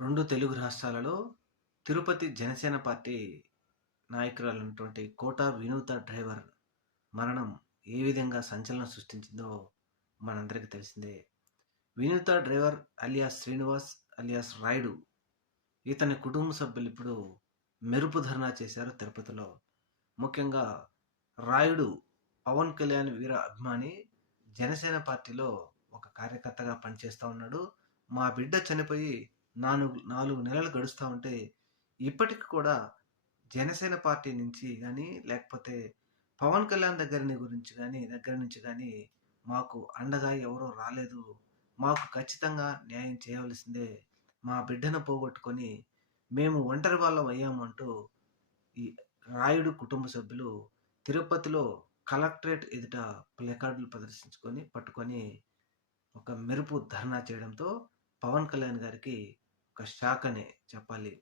2 తెలుగు రాష్ట్రాలలో తిరుపతి జనసేన పార్టీ నాయకురాలైనటువంటి కోట వినూత డ్రైవర్ మరణం ఏ విధంగా సంచలనం సృష్టించిందో మనందరికీ తెలిసిందే. Vinutha driver alias Srinivas alias Rayudu ఇతని కుటుంబ సభ్యులు ఇప్పుడు మెరుపు ధర్నా చేశారు తిరుపతిలో. ముఖ్యంగా రాయుడు పవన్ కళ్యాణ్ వీర అభిమాని. జనసేన పార్టీలో ఒక కార్యకర్తగా పనిచేస్తా ఉన్నాడు. మా బిడ్డ చనిపోయి 4 నెలలు గడుస్తా ఉంటే ఇప్పటికి కూడా జనసేన పార్టీ నుంచి గానీ, లేకపోతే పవన్ కళ్యాణ్ దగ్గర నుంచి గానీ మాకు అండగా ఎవరు రాలేదు. మాకు ఖచ్చితంగా న్యాయం చేయవలసిందే. మా బిడ్డను పోగొట్టుకొని మేము ఒంటరి వాళ్ళం అయ్యాము అంటూ ఈ రాయుడు కుటుంబ సభ్యులు తిరుపతిలో కలెక్టరేట్ ఎదుట ప్లకార్డులు పట్టుకొని ఒక మెరుపు ధర్నా చేయడంతో పవన్ కళ్యాణ్ గారికి ఒక షాక్ అనే చెప్పాలి.